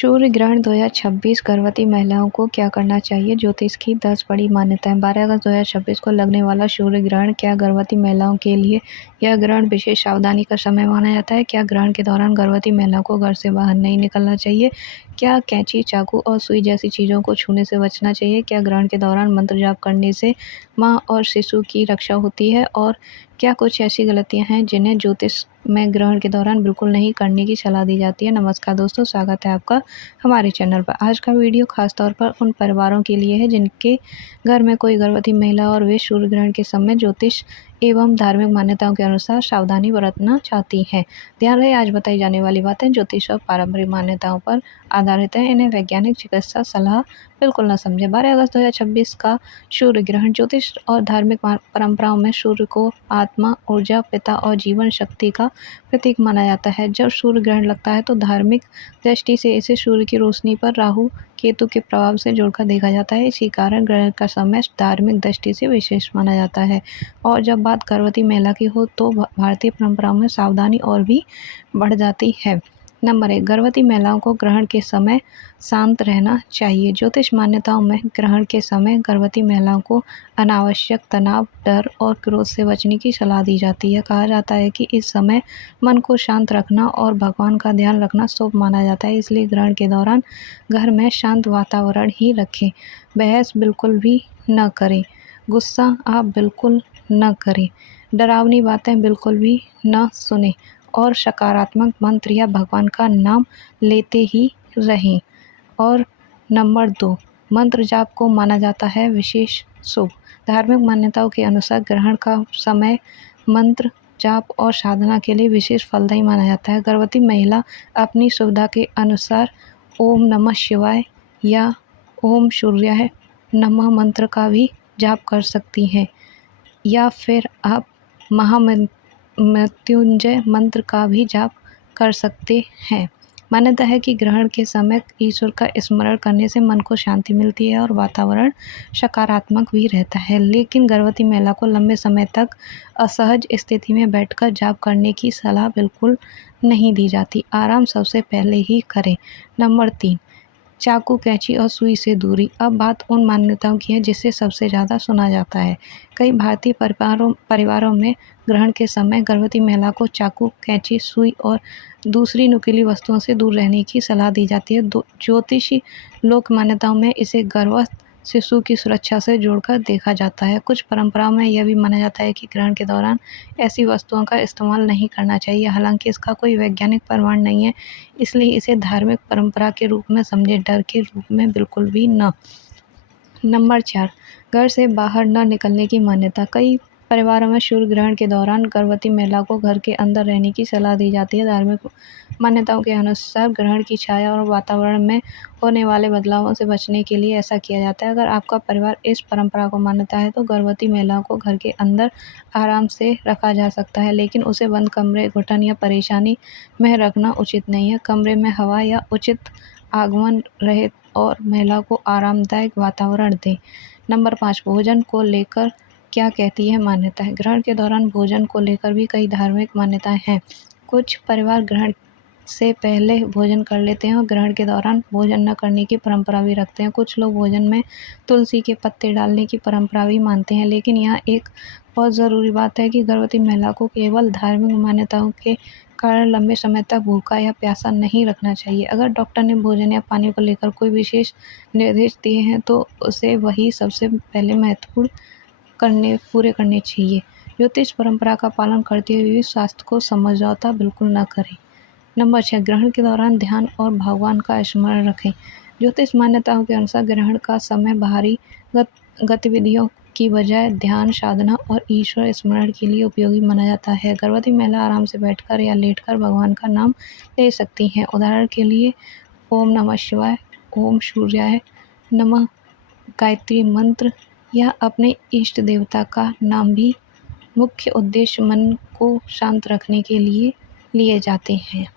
सूर्य ग्रहण 2026 गर्भवती महिलाओं को क्या करना चाहिए? ज्योतिष की 10 बड़ी मान्यताएं। 12 अगस्त 2026 को लगने वाला सूर्य ग्रहण। क्या गर्भवती महिलाओं के लिए यह ग्रहण विशेष सावधानी का समय माना जाता है? क्या ग्रहण के दौरान गर्भवती महिलाओं को घर से बाहर नहीं निकलना चाहिए? क्या कैंची, चाकू और सुई जैसी चीज़ों को छूने से बचना चाहिए? क्या ग्रहण के दौरान मंत्र जाप करने से माँ और शिशु की रक्षा होती है? और क्या कुछ ऐसी गलतियां हैं जिन्हें ज्योतिष में ग्रहण के दौरान बिल्कुल नहीं करने की सलाह दी जाती है? नमस्कार दोस्तों, स्वागत है आपका हमारे चैनल पर। आज का वीडियो खास तौर पर उन परिवारों के लिए है जिनके घर में कोई गर्भवती महिला और वे सूर्य ग्रहण के समय ज्योतिष एवं धार्मिक मान्यताओं के अनुसार सावधानी बरतना चाहती हैं। ध्यान रहे, आज बताई जाने वाली बातें ज्योतिष और पारंपरिक मान्यताओं पर आधारित हैं। इन्हें वैज्ञानिक चिकित्सा सलाह बिल्कुल न समझें। 12 अगस्त 2026 का सूर्य ग्रहण ज्योतिष और धार्मिक परंपराओं में सूर्य को आत्मा, ऊर्जा, पिता और जीवन शक्ति का प्रतीक माना जाता है। जब सूर्य ग्रहण लगता है तो धार्मिक दृष्टि से इसे सूर्य की रोशनी पर राहु केतु के प्रभाव से जोड़कर देखा जाता है। इसी कारण ग्रहण का समय धार्मिक दृष्टि से विशेष माना जाता है। और जब बात गर्भवती महिला की हो तो भारतीय परंपराओं में सावधानी और भी बढ़ जाती है। नंबर 1, गर्भवती महिलाओं को ग्रहण के समय शांत रहना चाहिए। ज्योतिष मान्यताओं में ग्रहण के समय गर्भवती महिलाओं को अनावश्यक तनाव, डर और क्रोध से बचने की सलाह दी जाती है। कहा जाता है कि इस समय मन को शांत रखना और भगवान का ध्यान रखना शुभ माना जाता है, इसलिए ग्रहण के दौरान घर में शांत वातावरण ही रखें। बहस बिल्कुल भी न करें, गुस्सा आप बिल्कुल न करें, डरावनी बातें बिल्कुल भी न सुने और सकारात्मक मंत्र या भगवान का नाम लेते ही रहें। और नंबर 2, मंत्र जाप को माना जाता है विशेष शुभ। धार्मिक मान्यताओं के अनुसार ग्रहण का समय मंत्र जाप और साधना के लिए विशेष फलदायी माना जाता है। गर्भवती महिला अपनी सुविधा के अनुसार ओम नमः शिवाय या ओम सूर्याय नमः मंत्र का भी जाप कर सकती हैं, या फिर आप महामृत्युंजय मंत्र का भी जाप कर सकते हैं। मान्यता है कि ग्रहण के समय ईश्वर का स्मरण करने से मन को शांति मिलती है और वातावरण सकारात्मक भी रहता है। लेकिन गर्भवती महिला को लंबे समय तक असहज स्थिति में बैठकर जाप करने की सलाह बिल्कुल नहीं दी जाती। आराम सबसे पहले ही करें। नंबर 3, चाकू, कैंची और सुई से दूरी। अब बात उन मान्यताओं की है जिसे सबसे ज़्यादा सुना जाता है। कई भारतीय परिवारों में ग्रहण के समय गर्भवती महिला को चाकू, कैंची, सुई और दूसरी नुकीली वस्तुओं से दूर रहने की सलाह दी जाती है। ज्योतिषी लोक मान्यताओं में इसे गर्भस्थ शिशु की सुरक्षा से जोड़कर देखा जाता है। कुछ परंपराओं में यह भी माना जाता है कि ग्रहण के दौरान ऐसी वस्तुओं का इस्तेमाल नहीं करना चाहिए। हालांकि इसका कोई वैज्ञानिक प्रमाण नहीं है, इसलिए इसे धार्मिक परंपरा के रूप में समझे, डर के रूप में बिल्कुल भी न। नंबर 4, घर से बाहर न निकलने की मान्यता। कई परिवारों में सूर्य ग्रहण के दौरान गर्भवती महिला को घर के अंदर रहने की सलाह दी जाती है। धार्मिक मान्यताओं के अनुसार ग्रहण की छाया और वातावरण में होने वाले बदलावों से बचने के लिए ऐसा किया जाता है। अगर आपका परिवार इस परंपरा को मानता है तो गर्भवती महिला को घर के अंदर आराम से रखा जा सकता है, लेकिन उसे बंद कमरे, घुटन या परेशानी में रखना उचित नहीं है। कमरे में हवा या उचित आगमन रहे और महिला को आरामदायक वातावरण दें। नंबर 5, भोजन को लेकर क्या कहती है मान्यता है। ग्रहण के दौरान भोजन को लेकर भी कई धार्मिक मान्यताएं हैं। कुछ परिवार ग्रहण से पहले भोजन कर लेते हैं और ग्रहण के दौरान भोजन न करने की परंपरा भी रखते हैं। कुछ लोग भोजन में तुलसी के पत्ते डालने की परंपरा भी मानते हैं। लेकिन यहाँ एक बहुत ज़रूरी बात है कि गर्भवती महिला को केवल धार्मिक मान्यताओं के कारण लंबे समय तक भूखा या प्यासा नहीं रखना चाहिए। अगर डॉक्टर ने भोजन या पानी को लेकर कोई विशेष निर्देश दिए हैं तो उसे वही सबसे पहले महत्वपूर्ण पूरे करने चाहिए। ज्योतिष परंपरा का पालन करते हुए भी स्वास्थ्य को समझौता बिल्कुल न करें। नंबर 6, ग्रहण के दौरान ध्यान और भगवान का स्मरण रखें। ज्योतिष मान्यताओं के अनुसार ग्रहण का समय बाहरी गतिविधियों की बजाय ध्यान, साधना और ईश्वर स्मरण के लिए उपयोगी माना जाता है। गर्भवती महिला आराम से बैठकर या लेटकर भगवान का नाम ले सकती हैं। उदाहरण के लिए ओम नमः शिवाय, ओम सूर्याय नमः, गायत्री मंत्र या अपने इष्ट देवता का नाम भी। मुख्य उद्देश्य मन को शांत रखने के लिए जाते हैं।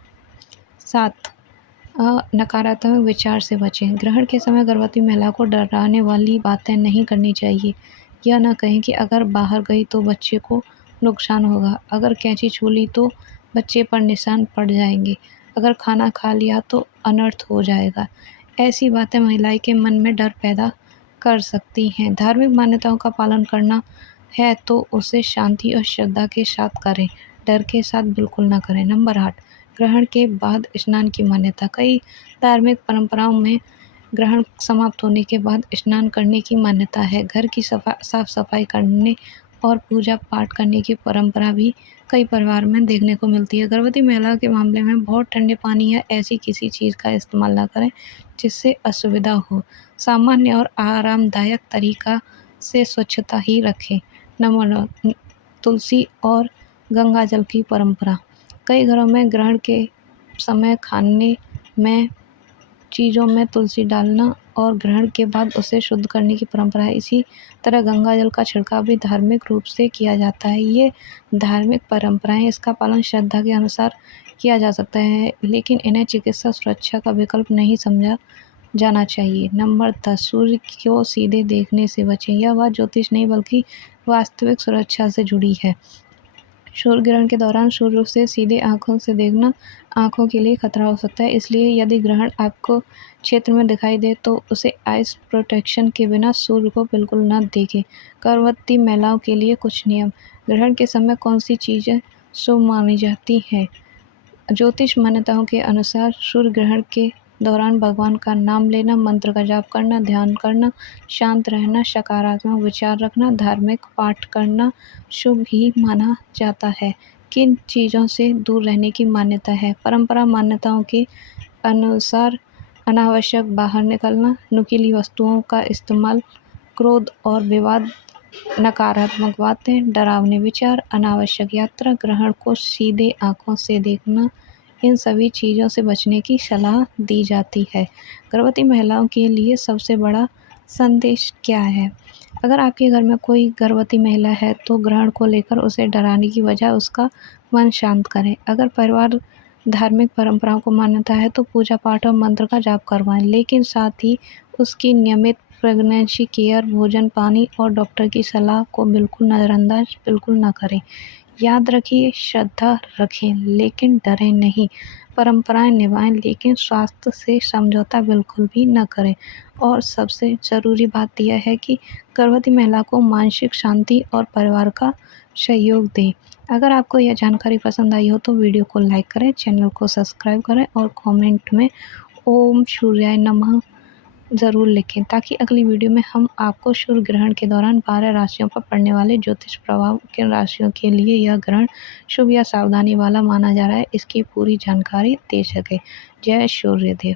7, नकारात्मक विचार से बचें। ग्रहण के समय गर्भवती महिला को डराने वाली बातें नहीं करनी चाहिए। यह न कहें कि अगर बाहर गई तो बच्चे को नुकसान होगा, अगर कैंची छू ली तो बच्चे पर निशान पड़ जाएंगे, अगर खाना खा लिया तो अनर्थ हो जाएगा। ऐसी बातें महिलाएं के मन में डर पैदा कर सकती हैं। धार्मिक मान्यताओं का पालन करना है तो उसे शांति और श्रद्धा के साथ करें, डर के साथ बिल्कुल ना करें। नंबर 8, ग्रहण के बाद स्नान की मान्यता। कई धार्मिक परंपराओं में ग्रहण समाप्त होने के बाद स्नान करने की मान्यता है। घर की साफ सफाई करने और पूजा पाठ करने की परंपरा भी कई परिवार में देखने को मिलती है। गर्भवती महिला के मामले में बहुत ठंडे पानी या ऐसी किसी चीज़ का इस्तेमाल ना करें जिससे असुविधा हो। सामान्य और आरामदायक तरीका से स्वच्छता ही रखें। नंबर 9, तुलसी और गंगा जल की परंपरा। कई घरों में ग्रहण के समय खाने में चीज़ों में तुलसी डालना और ग्रहण के बाद उसे शुद्ध करने की परंपरा है। इसी तरह गंगा जल का छिड़काव भी धार्मिक रूप से किया जाता है। ये धार्मिक परंपराएं, इसका पालन श्रद्धा के अनुसार किया जा सकता है, लेकिन इन्हें चिकित्सा सुरक्षा का विकल्प नहीं समझा जाना चाहिए। नंबर 10, सूर्य को सीधे देखने से बचें। यह बात ज्योतिष नहीं बल्कि वास्तविक सुरक्षा से जुड़ी है। सूर्य ग्रहण के दौरान सूर्य से सीधे आंखों से देखना आंखों के लिए खतरा हो सकता है, इसलिए यदि ग्रहण आपको क्षेत्र में दिखाई दे तो उसे आइस प्रोटेक्शन के बिना सूर्य को बिल्कुल न देखें। गर्भवती महिलाओं के लिए कुछ नियम। ग्रहण के समय कौन सी चीज़ें शुभ मानी जाती हैं? ज्योतिष मान्यताओं के अनुसार सूर्य ग्रहण के दौरान भगवान का नाम लेना, मंत्र का जाप करना, ध्यान करना, शांत रहना, सकारात्मक विचार रखना, धार्मिक पाठ करना शुभ ही माना जाता है। किन चीज़ों से दूर रहने की मान्यता है? परंपरा मान्यताओं के अनुसार अनावश्यक बाहर निकलना, नुकीली वस्तुओं का इस्तेमाल, क्रोध और विवाद, नकारात्मक बातें, डरावने विचार, अनावश्यक यात्रा, ग्रहण को सीधे आंखों से देखना, इन सभी चीज़ों से बचने की सलाह दी जाती है। गर्भवती महिलाओं के लिए सबसे बड़ा संदेश क्या है? अगर आपके घर में कोई गर्भवती महिला है तो ग्रहण को लेकर उसे डराने की बजाय उसका मन शांत करें। अगर परिवार धार्मिक परंपराओं को मान्यता है तो पूजा पाठ और मंत्र का जाप करवाएं, लेकिन साथ ही उसकी नियमित प्रेगनेंसी केयर, भोजन, पानी और डॉक्टर की सलाह को बिल्कुल नज़रअंदाज बिल्कुल ना करें। याद रखिए, श्रद्धा रखें लेकिन डरें नहीं, परंपराएं निभाएं लेकिन स्वास्थ्य से समझौता बिल्कुल भी न करें। और सबसे ज़रूरी बात यह है कि गर्भवती महिला को मानसिक शांति और परिवार का सहयोग दें। अगर आपको यह जानकारी पसंद आई हो तो वीडियो को लाइक करें, चैनल को सब्सक्राइब करें और कमेंट में ओम सूर्याय नमः ज़रूर लिखें, ताकि अगली वीडियो में हम आपको सूर्य ग्रहण के दौरान 12 राशियों पर पड़ने वाले ज्योतिष प्रभाव किन राशियों के लिए यह ग्रहण शुभ या सावधानी वाला माना जा रहा है, इसकी पूरी जानकारी दे सके। जय सूर्यदेव।